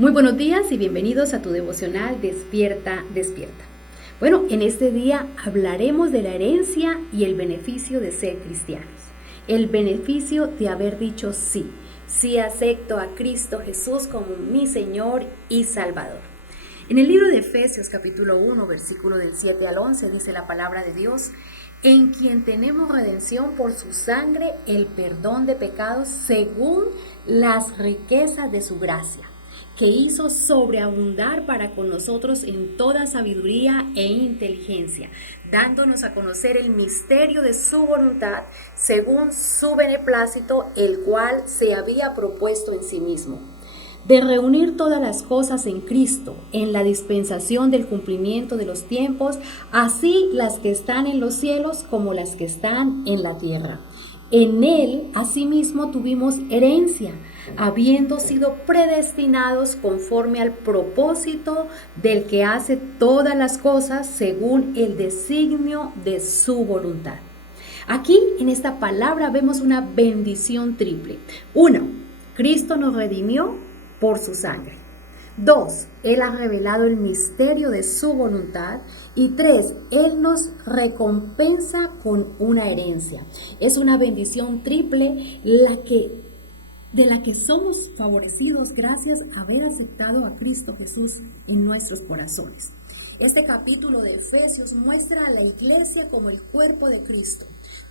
Muy buenos días y bienvenidos a tu devocional Despierta, Despierta. Bueno, en este día hablaremos de la herencia y el beneficio de ser cristianos. El beneficio de haber dicho sí. Sí acepto a Cristo Jesús como mi Señor y Salvador. En el libro de Efesios capítulo 1, versículo del 7 al 11 dice la palabra de Dios: en quien tenemos redención por su sangre, el perdón de pecados según las riquezas de su gracia, que hizo sobreabundar para con nosotros en toda sabiduría e inteligencia, dándonos a conocer el misterio de su voluntad, según su beneplácito, el cual se había propuesto en sí mismo, de reunir todas las cosas en Cristo, en la dispensación del cumplimiento de los tiempos, así las que están en los cielos como las que están en la tierra. En Él, asimismo, tuvimos herencia, habiendo sido predestinados conforme al propósito del que hace todas las cosas según el designio de su voluntad. Aquí, en esta palabra, vemos una bendición triple. 1. Cristo nos redimió por su sangre. 2. Él ha revelado el misterio de su voluntad. Y 3. Él nos recompensa con una herencia. Es una bendición triple de la que somos favorecidos gracias a haber aceptado a Cristo Jesús en nuestros corazones. Este capítulo de Efesios muestra a la iglesia como el cuerpo de Cristo.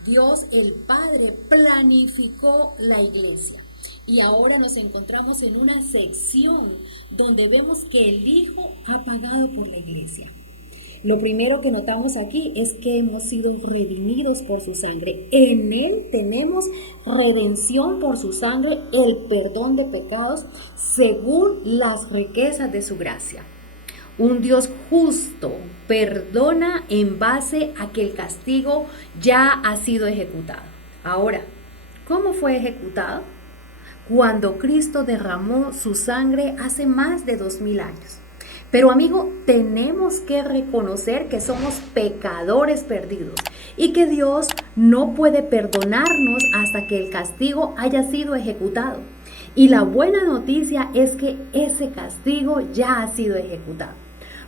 Dios el Padre planificó la iglesia. Y ahora nos encontramos en una sección donde vemos que el Hijo ha pagado por la iglesia. Lo primero que notamos aquí es que hemos sido redimidos por su sangre. En Él tenemos redención por su sangre, el perdón de pecados, según las riquezas de su gracia. Un Dios justo perdona en base a que el castigo ya ha sido ejecutado. Ahora, ¿cómo fue ejecutado? Cuando Cristo derramó su sangre hace más de 2000 años. Pero amigo, tenemos que reconocer que somos pecadores perdidos y que Dios no puede perdonarnos hasta que el castigo haya sido ejecutado. Y la buena noticia es que ese castigo ya ha sido ejecutado.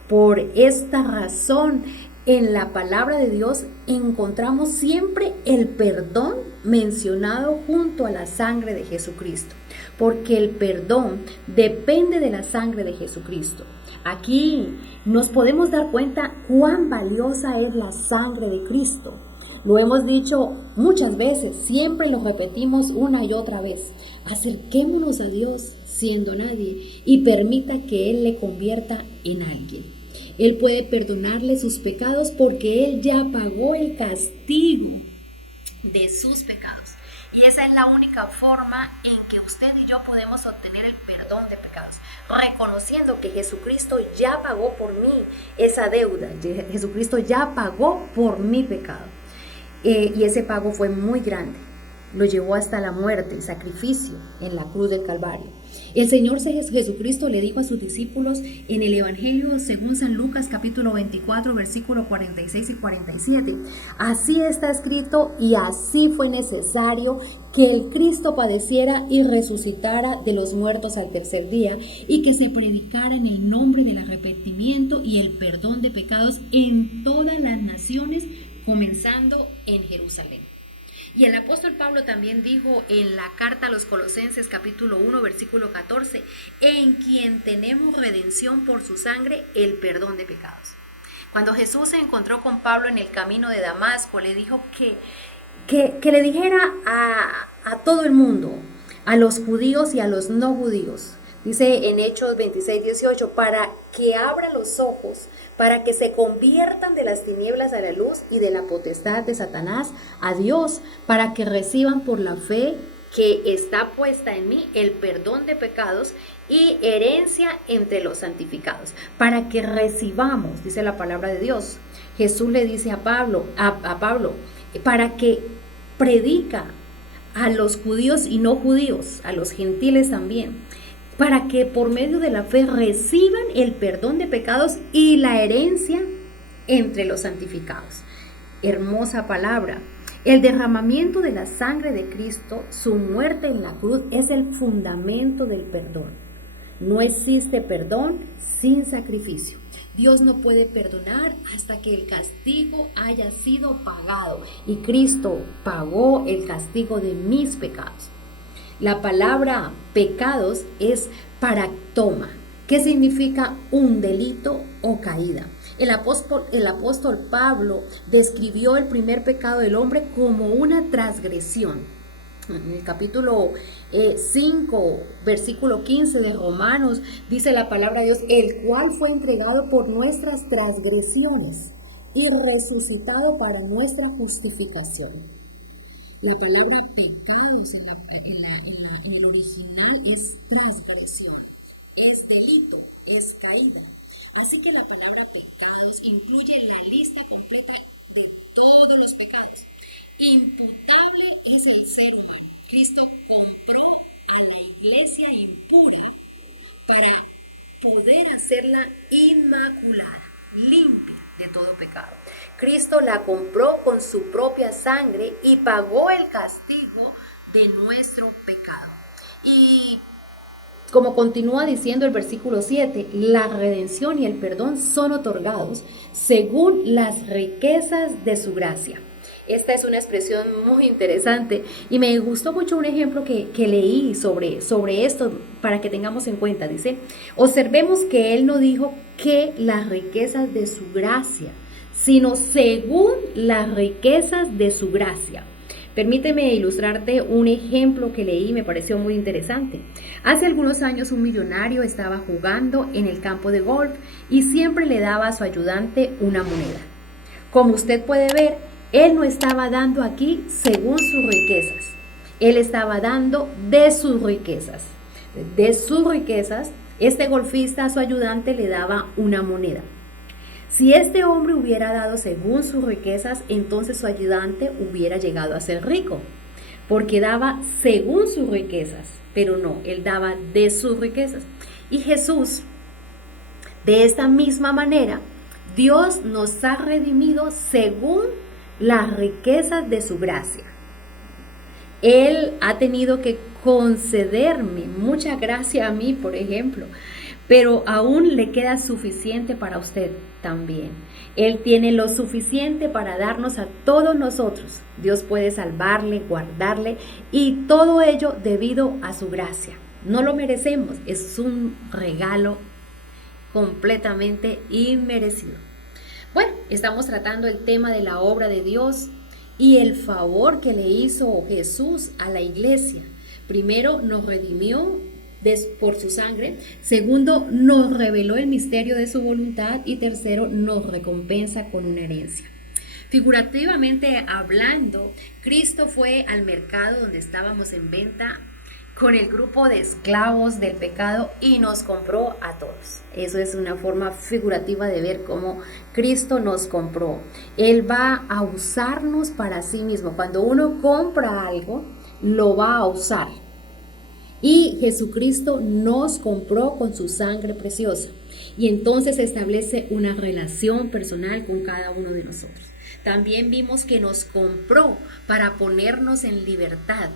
Por esta razón, en la palabra de Dios encontramos siempre el perdón mencionado junto a la sangre de Jesucristo, porque el perdón depende de la sangre de Jesucristo. Aquí nos podemos dar cuenta cuán valiosa es la sangre de Cristo. Lo hemos dicho muchas veces, siempre lo repetimos una y otra vez. Acerquémonos a Dios siendo nadie y permita que Él le convierta en alguien. Él puede perdonarle sus pecados porque Él ya pagó el castigo de sus pecados. Y esa es la única forma en que usted y yo podemos obtener el perdón de pecados, reconociendo que Jesucristo ya pagó por mí esa deuda. Jesucristo ya pagó por mi pecado. Y ese pago fue muy grande. Lo llevó hasta la muerte, el sacrificio en la cruz del Calvario. El Señor Jesucristo le dijo a sus discípulos en el Evangelio según San Lucas capítulo 24 versículo 46 y 47. Así está escrito y así fue necesario que el Cristo padeciera y resucitara de los muertos al tercer día y que se predicara en el nombre del arrepentimiento y el perdón de pecados en todas las naciones, comenzando en Jerusalén. Y el apóstol Pablo también dijo en la carta a los Colosenses capítulo 1 versículo 14, en quien tenemos redención por su sangre, el perdón de pecados. Cuando Jesús se encontró con Pablo en el camino de Damasco, le dijo que le dijera a todo el mundo, a los judíos y a los no judíos. Dice en Hechos 26:18, para que abra los ojos, para que se conviertan de las tinieblas a la luz y de la potestad de Satanás a Dios, para que reciban por la fe que está puesta en mí el perdón de pecados y herencia entre los santificados. Para que recibamos, dice la palabra de Dios. Jesús le dice a Pablo, para que predica a los judíos y no judíos, a los gentiles también, para que por medio de la fe reciban el perdón de pecados y la herencia entre los santificados. Hermosa palabra. El derramamiento de la sangre de Cristo, su muerte en la cruz, es el fundamento del perdón. No existe perdón sin sacrificio. Dios no puede perdonar hasta que el castigo haya sido pagado. Y Cristo pagó el castigo de mis pecados. La palabra pecados es paractoma, que significa un delito o caída. El apóstol Pablo describió el primer pecado del hombre como una transgresión. En el capítulo 5, versículo 15 de Romanos, dice la palabra de Dios, el cual fue entregado por nuestras transgresiones y resucitado para nuestra justificación. La palabra pecados en el original es transgresión, es delito, es caída. Así que la palabra pecados incluye la lista completa de todos los pecados. Imputable es el ser humano. Cristo compró a la iglesia impura para poder hacerla inmaculada, limpia de todo pecado. Cristo la compró con su propia sangre y pagó el castigo de nuestro pecado. Y como continúa diciendo el versículo 7, la redención y el perdón son otorgados según las riquezas de su gracia. Esta es una expresión muy interesante y me gustó mucho un ejemplo que leí sobre esto para que tengamos en cuenta. Dice, observemos que él no dijo que las riquezas de su gracia, sino según las riquezas de su gracia. Permíteme ilustrarte un ejemplo que leí y me pareció muy interesante. Hace algunos años un millonario estaba jugando en el campo de golf y siempre le daba a su ayudante una moneda. Como usted puede ver, él no estaba dando aquí según sus riquezas. Él estaba dando de sus riquezas. De sus riquezas, este golfista a su ayudante le daba una moneda. Si este hombre hubiera dado según sus riquezas, entonces su ayudante hubiera llegado a ser rico, porque daba según sus riquezas, pero no, él daba de sus riquezas. Y Jesús, de esta misma manera, Dios nos ha redimido según las riquezas de su gracia. Él ha tenido que concederme mucha gracia a mí, por ejemplo, pero aún le queda suficiente para usted también. Él tiene lo suficiente para darnos a todos nosotros. Dios puede salvarle, guardarle y todo ello debido a su gracia. No lo merecemos, es un regalo completamente inmerecido. Bueno, estamos tratando el tema de la obra de Dios y el favor que le hizo Jesús a la iglesia. Primero nos redimió por su sangre, segundo nos reveló el misterio de su voluntad y tercero nos recompensa con una herencia. Figurativamente hablando, Cristo fue al mercado donde estábamos en venta con el grupo de esclavos del pecado y nos compró a todos. Eso es una forma figurativa de ver cómo Cristo nos compró. Él va a usarnos para sí mismo. Cuando uno compra algo, lo va a usar. Y Jesucristo nos compró con su sangre preciosa. Y entonces establece una relación personal con cada uno de nosotros. También vimos que nos compró para ponernos en libertad.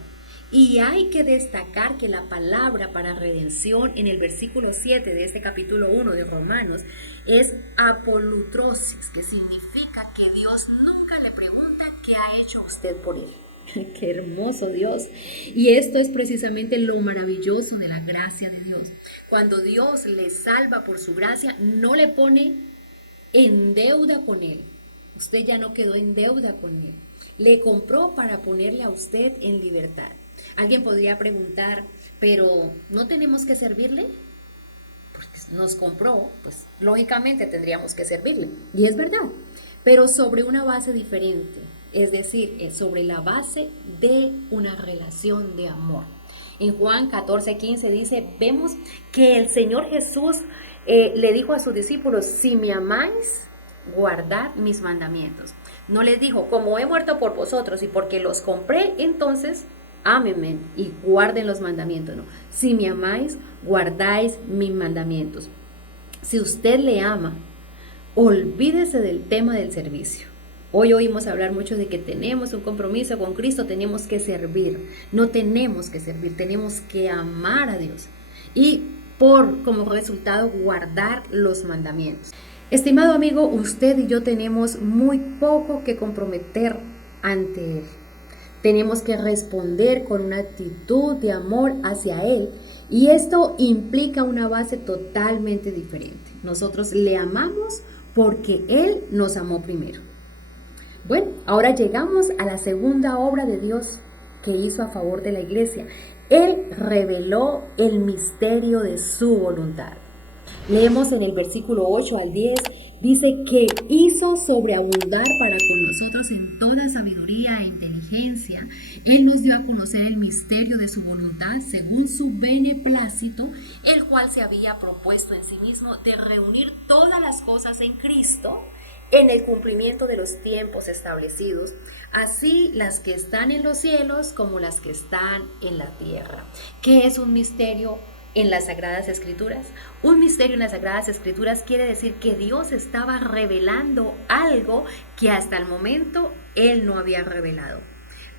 Y hay que destacar que la palabra para redención en el versículo 7 de este capítulo 1 de Romanos es apolutrosis, que significa que Dios nunca le pregunta qué ha hecho usted por él. Qué hermoso Dios. Y esto es precisamente lo maravilloso de la gracia de Dios. Cuando Dios le salva por su gracia, no le pone en deuda con él. Usted ya no quedó en deuda con él. Le compró para ponerle a usted en libertad. Alguien podría preguntar, pero ¿no tenemos que servirle? Porque nos compró, pues lógicamente tendríamos que servirle. Y es verdad, pero sobre una base diferente. Es decir, sobre la base de una relación de amor. En Juan 14:15 dice, vemos que el Señor Jesús le dijo a sus discípulos, si me amáis, guardad mis mandamientos. No les dijo, como he muerto por vosotros y porque los compré, entonces ámenme y guarden los mandamientos. No, si me amáis, guardáis mis mandamientos. Si usted le ama, olvídese del tema del servicio. Hoy oímos hablar mucho de que tenemos un compromiso con Cristo, tenemos que servir. No tenemos que servir, tenemos que amar a Dios. Y por como resultado guardar los mandamientos. Estimado amigo, usted y yo tenemos muy poco que comprometer ante Él. Tenemos que responder con una actitud de amor hacia Él, y esto implica una base totalmente diferente. Nosotros le amamos porque Él nos amó primero. Bueno, ahora llegamos a la segunda obra de Dios que hizo a favor de la iglesia. Él reveló el misterio de su voluntad. Leemos en el versículo 8 al 10, dice que hizo sobreabundar para con nosotros en toda sabiduría e inteligencia. Él nos dio a conocer el misterio de su voluntad según su beneplácito, el cual se había propuesto en sí mismo de reunir todas las cosas en Cristo en el cumplimiento de los tiempos establecidos, así las que están en los cielos como las que están en la tierra. ¿Qué es un misterio en las Sagradas Escrituras? Un misterio en las Sagradas Escrituras quiere decir que Dios estaba revelando algo que hasta el momento Él no había revelado.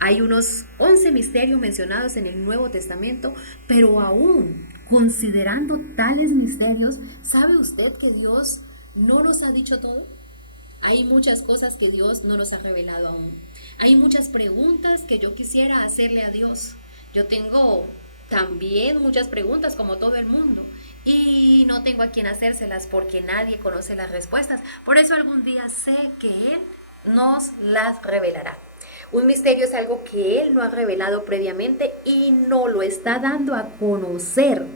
Hay unos 11 misterios mencionados en el Nuevo Testamento, pero aún considerando tales misterios, ¿sabe usted que Dios no nos ha dicho todo? Hay muchas cosas que Dios no nos ha revelado aún. Hay muchas preguntas que yo quisiera hacerle a Dios. Yo tengo también muchas preguntas como todo el mundo y no tengo a quien hacérselas porque nadie conoce las respuestas. Por eso algún día sé que Él nos las revelará. Un misterio es algo que Él no ha revelado previamente y no lo está dando a conocer.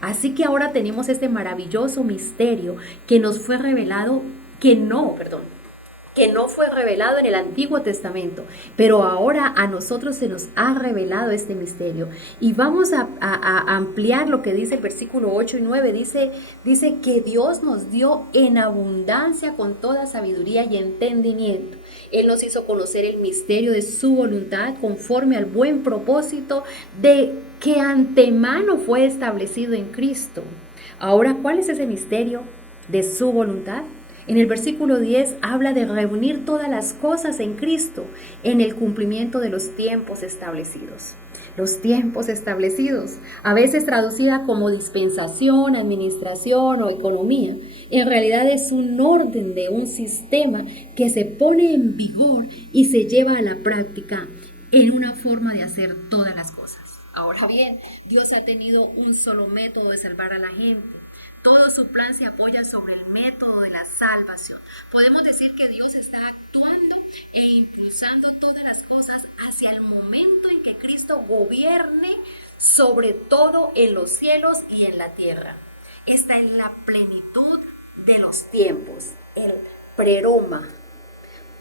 Así que ahora tenemos este maravilloso misterio que nos fue revelado, que no fue revelado en el Antiguo Testamento, pero ahora a nosotros se nos ha revelado este misterio. Y vamos a ampliar lo que dice el versículo 8 y 9. Dice que Dios nos dio en abundancia con toda sabiduría y entendimiento. Él nos hizo conocer el misterio de su voluntad conforme al buen propósito de que antemano fue establecido en Cristo. Ahora, ¿cuál es ese misterio de su voluntad? En el versículo 10 habla de reunir todas las cosas en Cristo en el cumplimiento de los tiempos establecidos. Los tiempos establecidos, a veces traducida como dispensación, administración o economía, en realidad es un orden de un sistema que se pone en vigor y se lleva a la práctica en una forma de hacer todas las cosas. Ahora bien, Dios ha tenido un solo método de salvar a la gente. Todo su plan se apoya sobre el método de la salvación. Podemos decir que Dios está actuando e impulsando todas las cosas hacia el momento en que Cristo gobierne sobre todo en los cielos y en la tierra. Esta es la plenitud de los tiempos, el pleroma,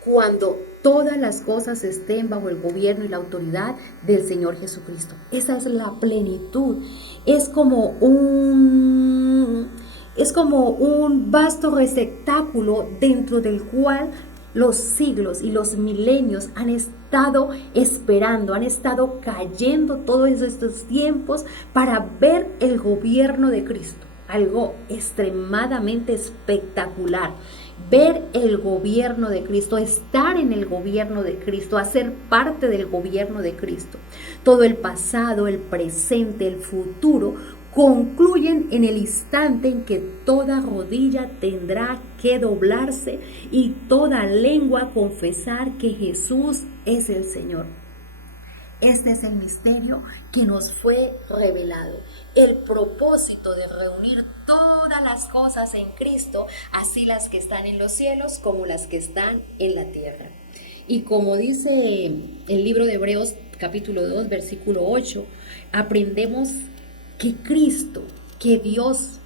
cuando todas las cosas estén bajo el gobierno y la autoridad del Señor Jesucristo. Esa es la plenitud. Es como un vasto receptáculo dentro del cual los siglos y los milenios han estado esperando, han estado cayendo todos estos tiempos para ver el gobierno de Cristo. Algo extremadamente espectacular. Ver el gobierno de Cristo, estar en el gobierno de Cristo, hacer parte del gobierno de Cristo. Todo el pasado, el presente, el futuro concluyen en el instante en que toda rodilla tendrá que doblarse y toda lengua confesar que Jesús es el Señor. Este es el misterio que nos fue revelado, el propósito de reunir todas las cosas en Cristo, así las que están en los cielos como las que están en la tierra. Y como dice el libro de Hebreos capítulo 2, versículo 8, aprendemos que Cristo, que Dios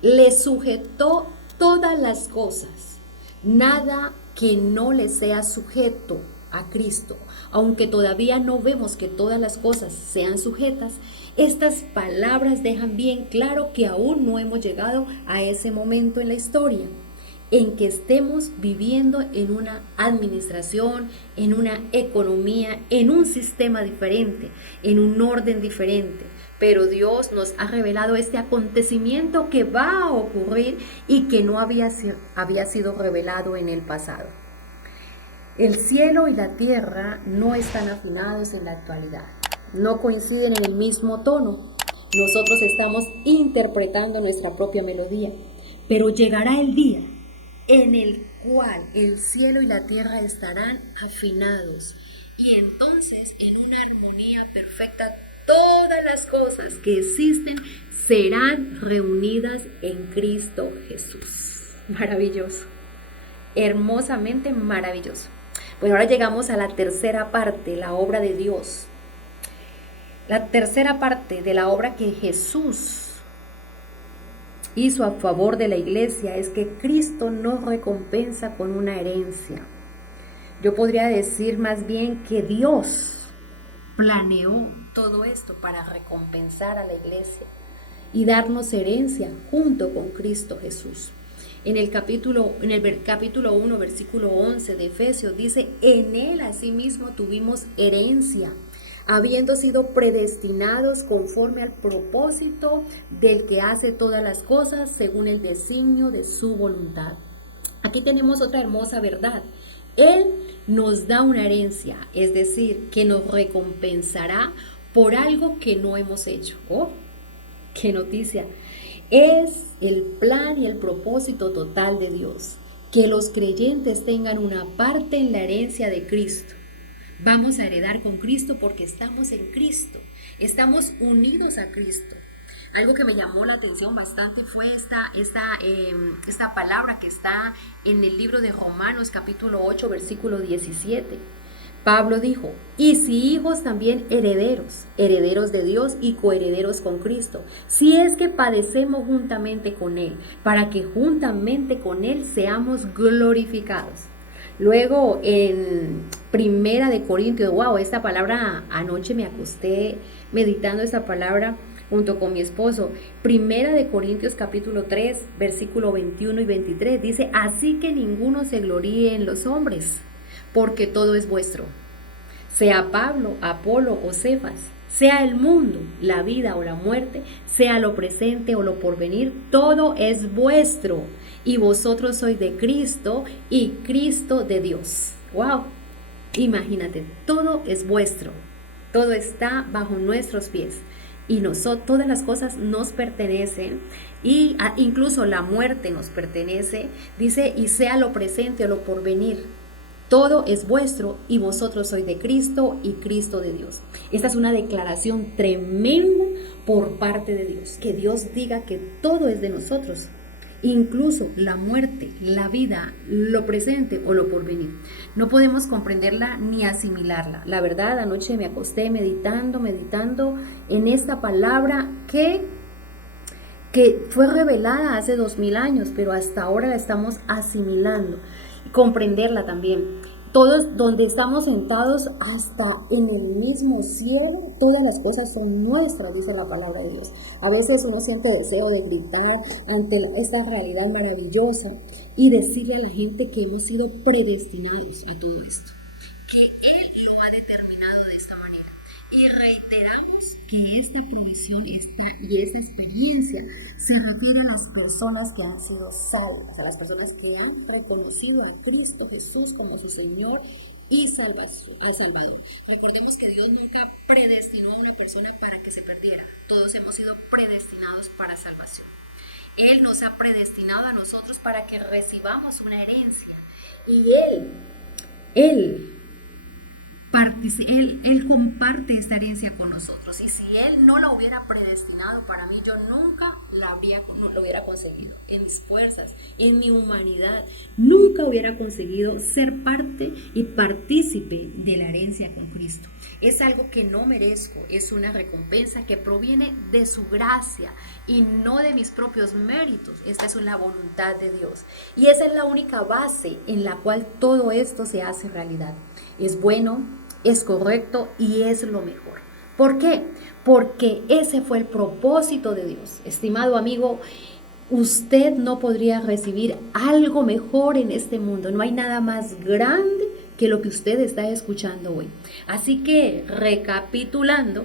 le sujetó todas las cosas, nada que no le sea sujeto a Cristo. Aunque todavía no vemos que todas las cosas sean sujetas, estas palabras dejan bien claro que aún no hemos llegado a ese momento en la historia en que estemos viviendo en una administración, en una economía, en un sistema diferente, en un orden diferente. Pero Dios nos ha revelado este acontecimiento que va a ocurrir y que no había sido revelado en el pasado. El cielo y la tierra no están afinados en la actualidad, no coinciden en el mismo tono, Nosotros estamos interpretando nuestra propia melodía, pero llegará el día en el cual el cielo y la tierra estarán afinados y entonces en una armonía perfecta todas las cosas que existen serán reunidas en Cristo Jesús. Maravilloso, hermosamente maravilloso. Bueno, ahora llegamos a la tercera parte, la obra de Dios. La tercera parte de la obra que Jesús hizo a favor de la iglesia es que Cristo nos recompensa con una herencia. Yo podría decir más bien que Dios planeó todo esto para recompensar a la iglesia y darnos herencia junto con Cristo Jesús. En el capítulo 1, versículo 11 de Efesios dice: en él asimismo tuvimos herencia, habiendo sido predestinados conforme al propósito del que hace todas las cosas según el designio de su voluntad. Aquí tenemos otra hermosa verdad. Él nos da una herencia, es decir, que nos recompensará por algo que no hemos hecho. ¡Oh, qué noticia! Es el plan y el propósito total de Dios, que los creyentes tengan una parte en la herencia de Cristo. Vamos a heredar con Cristo porque estamos en Cristo, estamos unidos a Cristo. Algo que me llamó la atención bastante fue esta palabra que está en el libro de Romanos capítulo 8 versículo 17. Pablo dijo: y si hijos también herederos, herederos de Dios y coherederos con Cristo, si es que padecemos juntamente con Él, para que juntamente con Él seamos glorificados. Luego en Primera de Corintios, wow, esta palabra, anoche me acosté meditando esta palabra junto con mi esposo. Primera de Corintios capítulo 3, versículo 21 y 23, dice: así que ninguno se gloríe en los hombres, porque todo es vuestro, sea Pablo, Apolo o Cefas, sea el mundo, la vida o la muerte, sea lo presente o lo porvenir, todo es vuestro, y vosotros sois de Cristo y Cristo de Dios. ¡Wow! Imagínate, todo es vuestro, todo está bajo nuestros pies. Y nosotros, todas las cosas nos pertenecen, y incluso la muerte nos pertenece. Dice: y sea lo presente o lo porvenir, todo es vuestro, y vosotros sois de Cristo y Cristo de Dios. Esta es una declaración tremenda por parte de Dios, que Dios diga que todo es de nosotros, incluso la muerte, la vida, lo presente o lo porvenir. No podemos comprenderla ni asimilarla. La verdad, anoche me acosté meditando en esta palabra que fue revelada hace 2000 años, pero hasta ahora la estamos asimilando. Comprenderla también. Todos donde estamos sentados, hasta en el mismo cielo, todas las cosas son nuestras, dice la palabra de Dios. A veces uno siente deseo de gritar ante esta realidad maravillosa y decirle a la gente que hemos sido predestinados a todo esto, que Él lo ha determinado de esta manera. Y reiteramos que esta provisión y esta experiencia se refiere a las personas que han sido salvas, a las personas que han reconocido a Cristo Jesús como su Señor y Salvador. Recordemos que Dios nunca predestinó a una persona para que se perdiera. Todos hemos sido predestinados para salvación. Él nos ha predestinado a nosotros para que recibamos una herencia. Y Él comparte esta herencia con nosotros, y si Él no la hubiera predestinado para mí, yo nunca lo hubiera conseguido. En mis fuerzas, en mi humanidad, nunca hubiera conseguido ser parte y partícipe de la herencia con Cristo. Es algo que no merezco, es una recompensa que proviene de su gracia y no de mis propios méritos. Esta es la voluntad de Dios, y esa es la única base en la cual todo esto se hace realidad. Es bueno, es correcto y es lo mejor. ¿Por qué? Porque ese fue el propósito de Dios. Estimado amigo, usted no podría recibir algo mejor en este mundo. No hay nada más grande que lo que usted está escuchando hoy. Así que, recapitulando,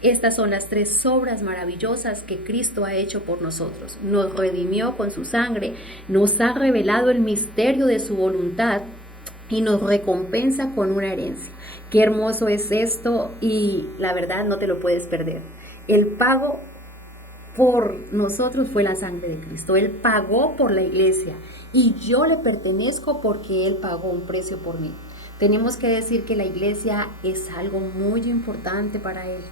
estas son las 3 obras maravillosas que Cristo ha hecho por nosotros. Nos redimió con su sangre, nos ha revelado el misterio de su voluntad y nos recompensa con una herencia. Qué hermoso es esto, y la verdad no te lo puedes perder. El pago por nosotros fue la sangre de Cristo. Él pagó por la iglesia y yo le pertenezco porque Él pagó un precio por mí. Tenemos que decir que la iglesia es algo muy importante para Él.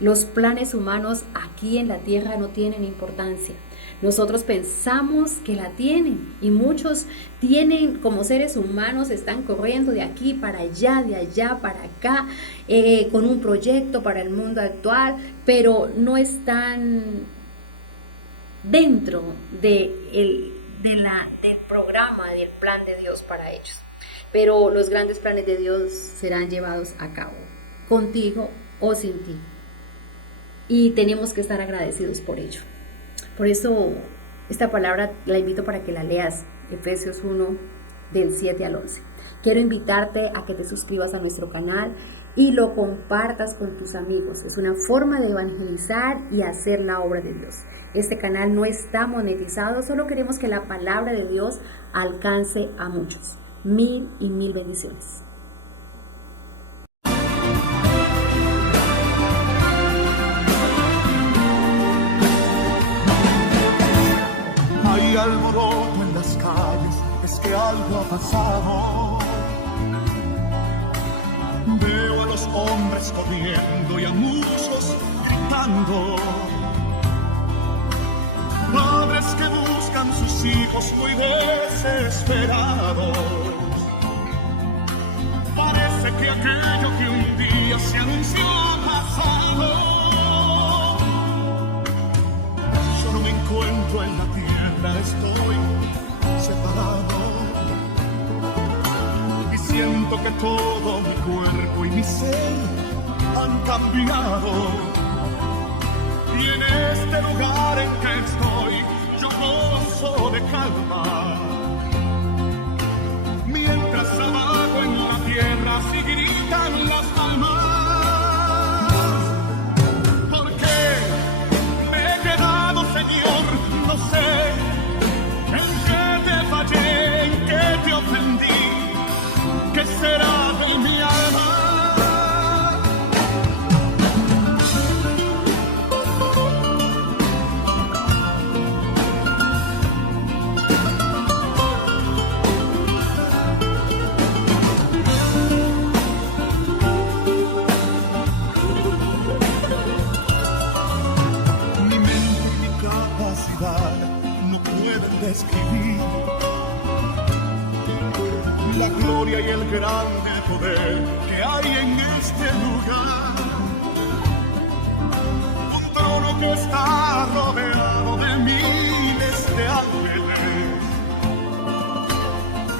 Los planes humanos aquí en la tierra no tienen importancia. Nosotros pensamos que la tienen y muchos tienen, como seres humanos, están corriendo de aquí para allá, de allá para acá, con un proyecto para el mundo actual, pero no están dentro del programa, del plan de Dios para ellos. Pero los grandes planes de Dios serán llevados a cabo, contigo o sin ti. Y tenemos que estar agradecidos por ello. Por eso esta palabra la invito para que la leas, Efesios 1, del 7 al 11. Quiero invitarte a que te suscribas a nuestro canal y lo compartas con tus amigos. Es una forma de evangelizar y hacer la obra de Dios. Este canal no está monetizado, solo queremos que la palabra de Dios alcance a muchos. 1000 y 1000 bendiciones. Hay alboroto en las calles, es que algo ha pasado. Veo a los hombres corriendo y a muchos gritando. Padres que buscan sus hijos muy desesperados. Parece que aquello que un día se anunció ha pasado. Yo no me encuentro en la tierra, estoy separado. Y siento que todo mi cuerpo y mi ser han cambiado. Y en este lugar en que estoy, yo gozo de calma. Mientras abajo en la tierra se gritan las almas. ¿Por qué me he quedado, Señor? No sé en qué te fallé, en qué te ofendí. ¿Qué será de mi alma? Escribir la gloria y el grande poder que hay en este lugar. Un trono que está rodeado de miles de ángeles,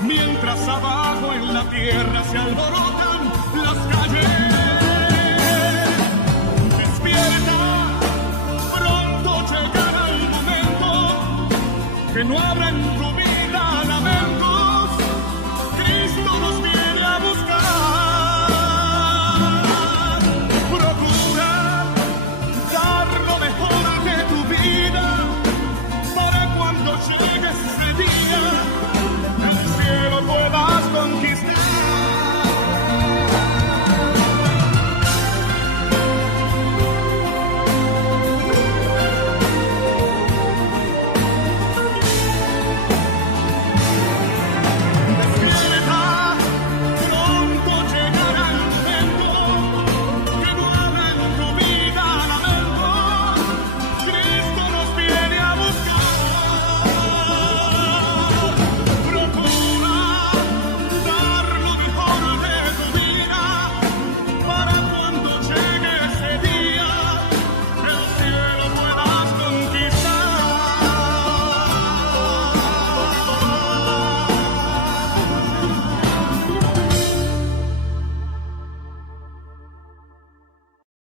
mientras abajo en la tierra se alborotan las calles. Despierta, pronto llegará el momento que no habrá